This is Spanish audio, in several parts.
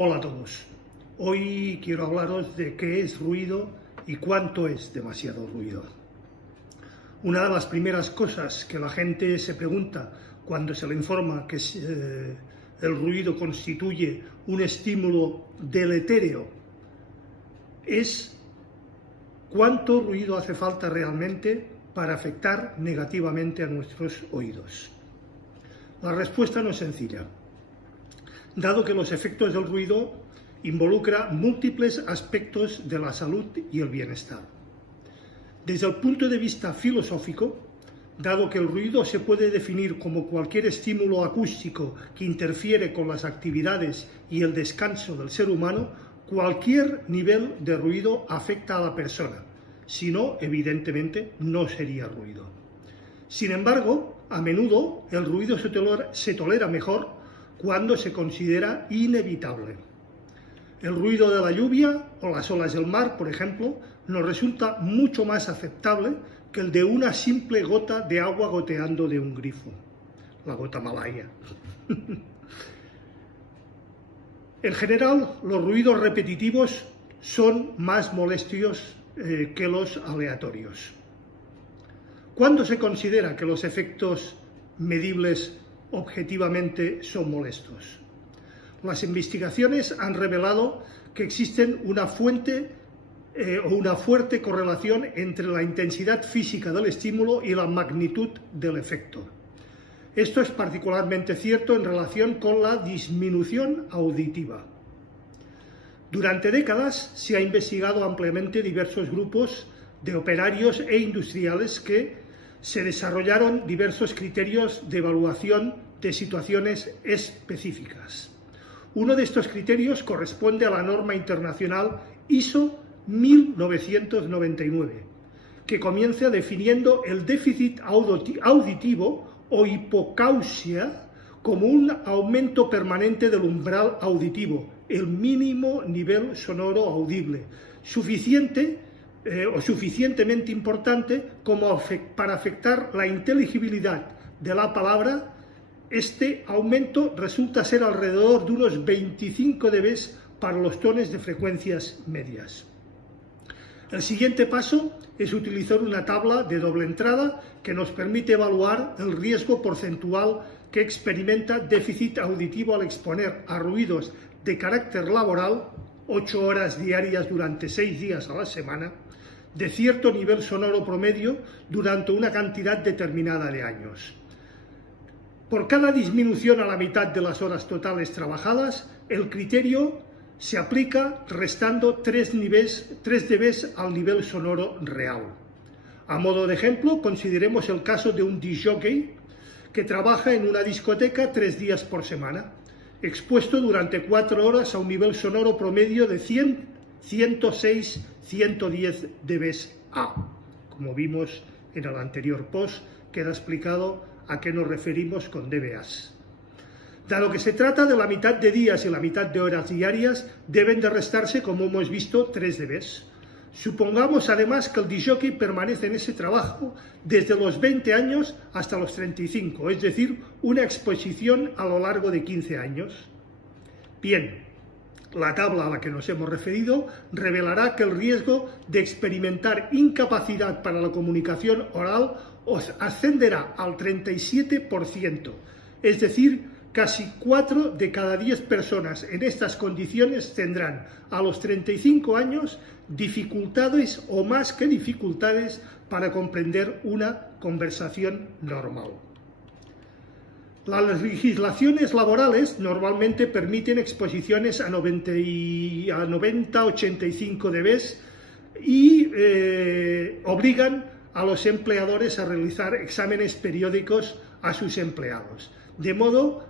Hola a todos. Hoy quiero hablaros de qué es ruido y cuánto es demasiado ruido. Una de las primeras cosas que la gente se pregunta cuando se le informa que el ruido constituye un estímulo deletérea es cuánto ruido hace falta realmente para afectar negativamente a nuestros oídos. La respuesta no es sencilla, dado que los efectos del ruido involucran múltiples aspectos de la salud y el bienestar. Desde el punto de vista filosófico, dado que el ruido se puede definir como cualquier estímulo acústico que interfiere con las actividades y el descanso del ser humano, cualquier nivel de ruido afecta a la persona, si no, evidentemente, no sería ruido. Sin embargo, a menudo el ruido se tolera mejor cuando se considera inevitable. El ruido de la lluvia o las olas del mar, por ejemplo, nos resulta mucho más aceptable que el de una simple gota de agua goteando de un grifo, la gota malaya. En general, los ruidos repetitivos son más molestos que los aleatorios. ¿Cuándo se considera que los efectos medibles objetivamente son molestos? Las investigaciones han revelado que existe una fuerte correlación entre la intensidad física del estímulo y la magnitud del efecto. Esto es particularmente cierto en relación con la disminución auditiva. Durante décadas se ha investigado ampliamente diversos grupos de operarios e industriales que se desarrollaron diversos criterios de evaluación de situaciones específicas. Uno de estos criterios corresponde a la norma internacional ISO 1999, que comienza definiendo el déficit auditivo o hipocausia como un aumento permanente del umbral auditivo, el mínimo nivel sonoro audible, suficientemente importante como para afectar la inteligibilidad de la palabra. Este aumento resulta ser alrededor de unos 25 dB para los tonos de frecuencias medias. El siguiente paso es utilizar una tabla de doble entrada que nos permite evaluar el riesgo porcentual que experimenta déficit auditivo al exponer a ruidos de carácter laboral, 8 horas diarias durante 6 días a la semana, de cierto nivel sonoro promedio durante una cantidad determinada de años. Por cada disminución a la mitad de las horas totales trabajadas, el criterio se aplica restando 3 dB al nivel sonoro real. A modo de ejemplo, consideremos el caso de un disc jockey que trabaja en una discoteca 3 días por semana, expuesto durante 4 horas a un nivel sonoro promedio de 100, 106, 110 dB A. Como vimos en el anterior post, queda explicado a qué nos referimos con dBAs. Dado que se trata de la mitad de días y la mitad de horas diarias, deben de restarse, como hemos visto, 3 dB. Supongamos además que el disc jockey permanece en ese trabajo desde los 20 años hasta los 35, es decir, una exposición a lo largo de 15 años. Bien, la tabla a la que nos hemos referido revelará que el riesgo de experimentar incapacidad para la comunicación oral ascenderá al 37%, es decir, casi 4 de cada 10 personas en estas condiciones tendrán a los 35 años dificultades o más que dificultades para comprender una conversación normal. Las legislaciones laborales normalmente permiten exposiciones a 90-85 dB y obligan a los empleadores a realizar exámenes periódicos a sus empleados, de modo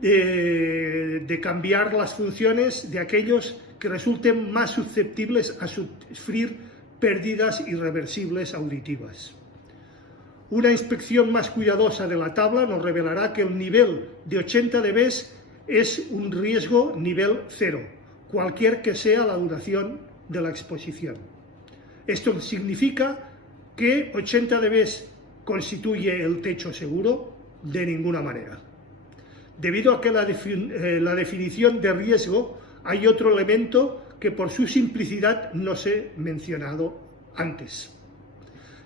de cambiar las funciones de aquellos que resulten más susceptibles a sufrir pérdidas irreversibles auditivas. Una inspección más cuidadosa de la tabla nos revelará que el nivel de 80 dB es un riesgo nivel 0, cualquier que sea la duración de la exposición. Esto significa que 80 dB constituye el techo seguro, de ninguna manera. Debido a que la definición de riesgo hay otro elemento que por su simplicidad no se ha mencionado antes.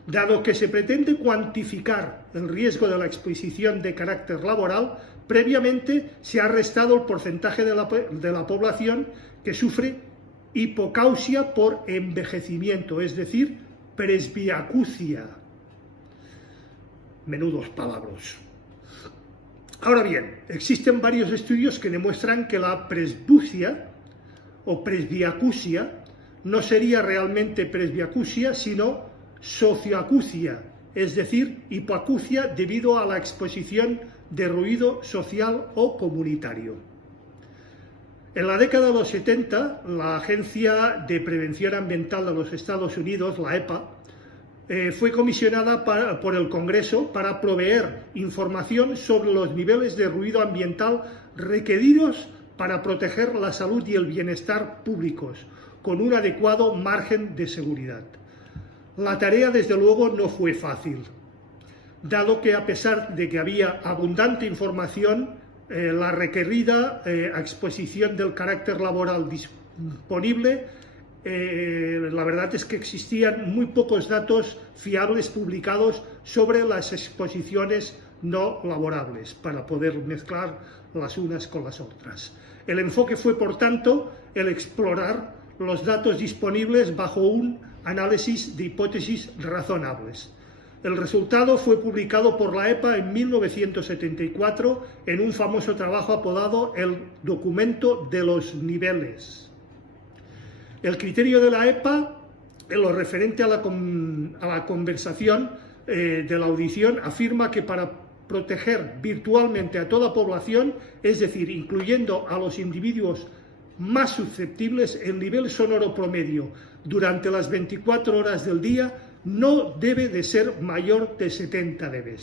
Dado que se pretende cuantificar el riesgo de la exposición de carácter laboral, previamente se ha restado el porcentaje de la población que sufre hipocausia por envejecimiento, es decir, presbiacusia. Menudos palabras. Ahora bien, existen varios estudios que demuestran que la presbucia o presbiacusia no sería realmente presbiacusia, sino socioacusia, es decir, hipoacusia debido a la exposición de ruido social o comunitario. En la década de los 70, la Agencia de Prevención Ambiental de los Estados Unidos, la EPA, fue comisionada por el Congreso para proveer información sobre los niveles de ruido ambiental requeridos para proteger la salud y el bienestar públicos, con un adecuado margen de seguridad. La tarea, desde luego, no fue fácil, dado que a pesar de que había abundante información, la requerida exposición del carácter laboral disponible, la verdad es que existían muy pocos datos fiables publicados sobre las exposiciones no laborables para poder mezclar las unas con las otras. El enfoque fue, por tanto, el explorar los datos disponibles bajo un análisis de hipótesis razonables. El resultado fue publicado por la EPA en 1974 en un famoso trabajo apodado el Documento de los Niveles. El criterio de la EPA, en lo referente a la conversación de la audición, afirma que para proteger virtualmente a toda población, es decir, incluyendo a los individuos más susceptibles, el nivel sonoro promedio durante las 24 horas del día no debe de ser mayor de 70 dB.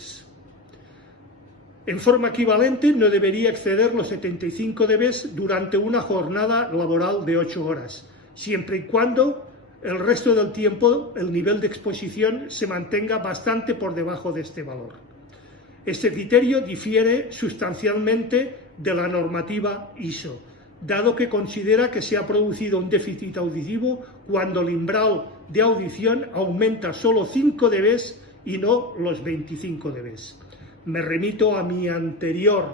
En forma equivalente, no debería exceder los 75 dB durante una jornada laboral de 8 horas, siempre y cuando el resto del tiempo el nivel de exposición se mantenga bastante por debajo de este valor. Este criterio difiere sustancialmente de la normativa ISO, dado que considera que se ha producido un déficit auditivo cuando el umbral de audición aumenta solo 5 dB y no los 25 dB. Me remito a mi anterior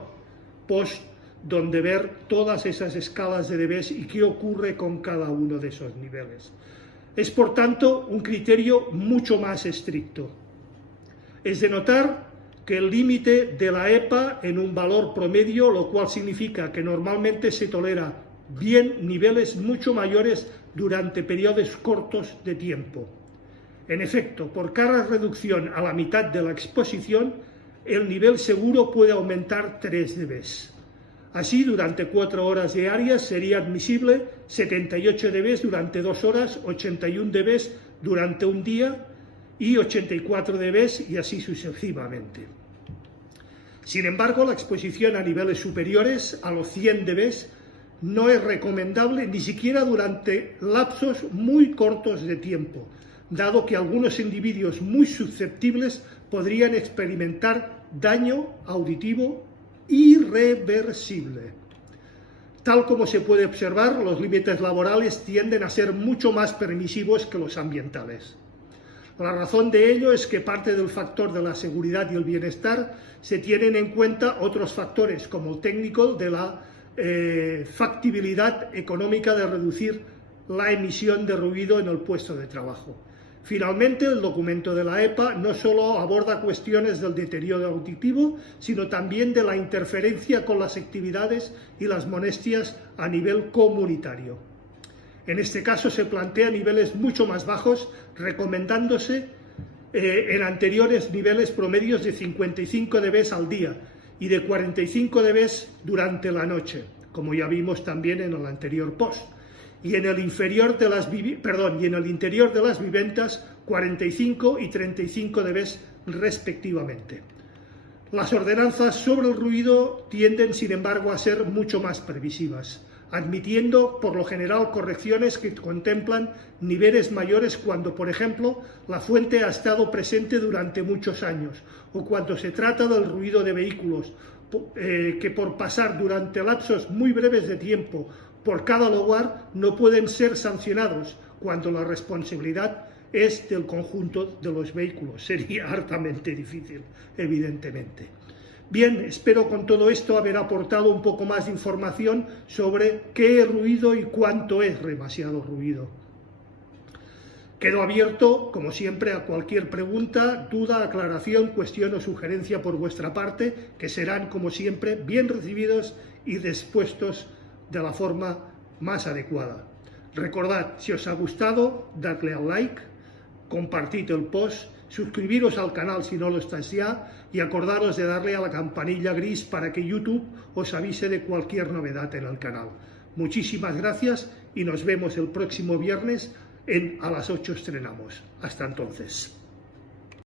post donde ver todas esas escalas de dB y qué ocurre con cada uno de esos niveles. Es, por tanto, un criterio mucho más estricto. Es de notar que el límite de la EPA en un valor promedio, lo cual significa que normalmente se tolera bien niveles mucho mayores durante periodos cortos de tiempo. En efecto, por cada reducción a la mitad de la exposición, el nivel seguro puede aumentar 3 dB. Así, durante 4 horas diarias sería admisible 78 dB durante 2 horas, 81 dB durante un día y 84 dB y así sucesivamente. Sin embargo, la exposición a niveles superiores a los 100 dB no es recomendable ni siquiera durante lapsos muy cortos de tiempo, dado que algunos individuos muy susceptibles podrían experimentar daño auditivo irreversible. Tal como se puede observar, los límites laborales tienden a ser mucho más permisivos que los ambientales. La razón de ello es que parte del factor de la seguridad y el bienestar se tienen en cuenta otros factores, como el técnico de la factibilidad económica de reducir la emisión de ruido en el puesto de trabajo. Finalmente, el documento de la EPA no solo aborda cuestiones del deterioro auditivo, sino también de la interferencia con las actividades y las molestias a nivel comunitario. En este caso se plantea niveles mucho más bajos, recomendándose en anteriores niveles promedios de 55 dB al día y de 45 dB durante la noche, como ya vimos también en el anterior post. Y en el interior de las viviendas 45 y 35 dB respectivamente. Las ordenanzas sobre el ruido tienden, sin embargo, a ser mucho más previsivas, admitiendo por lo general correcciones que contemplan niveles mayores cuando, por ejemplo, la fuente ha estado presente durante muchos años o cuando se trata del ruido de vehículos que por pasar durante lapsos muy breves de tiempo por cada lugar no pueden ser sancionados cuando la responsabilidad es del conjunto de los vehículos. Sería hartamente difícil, evidentemente. Bien, espero con todo esto haber aportado un poco más de información sobre qué es ruido y cuánto es demasiado ruido. Quedo abierto, como siempre, a cualquier pregunta, duda, aclaración, cuestión o sugerencia por vuestra parte, que serán, como siempre, bien recibidos y dispuestos de la forma más adecuada. Recordad, si os ha gustado, dadle al like, compartid el post, suscribiros al canal si no lo estáis ya y acordaros de darle a la campanilla gris para que YouTube os avise de cualquier novedad en el canal. Muchísimas gracias y nos vemos el próximo viernes a las 8 estrenamos. Hasta entonces.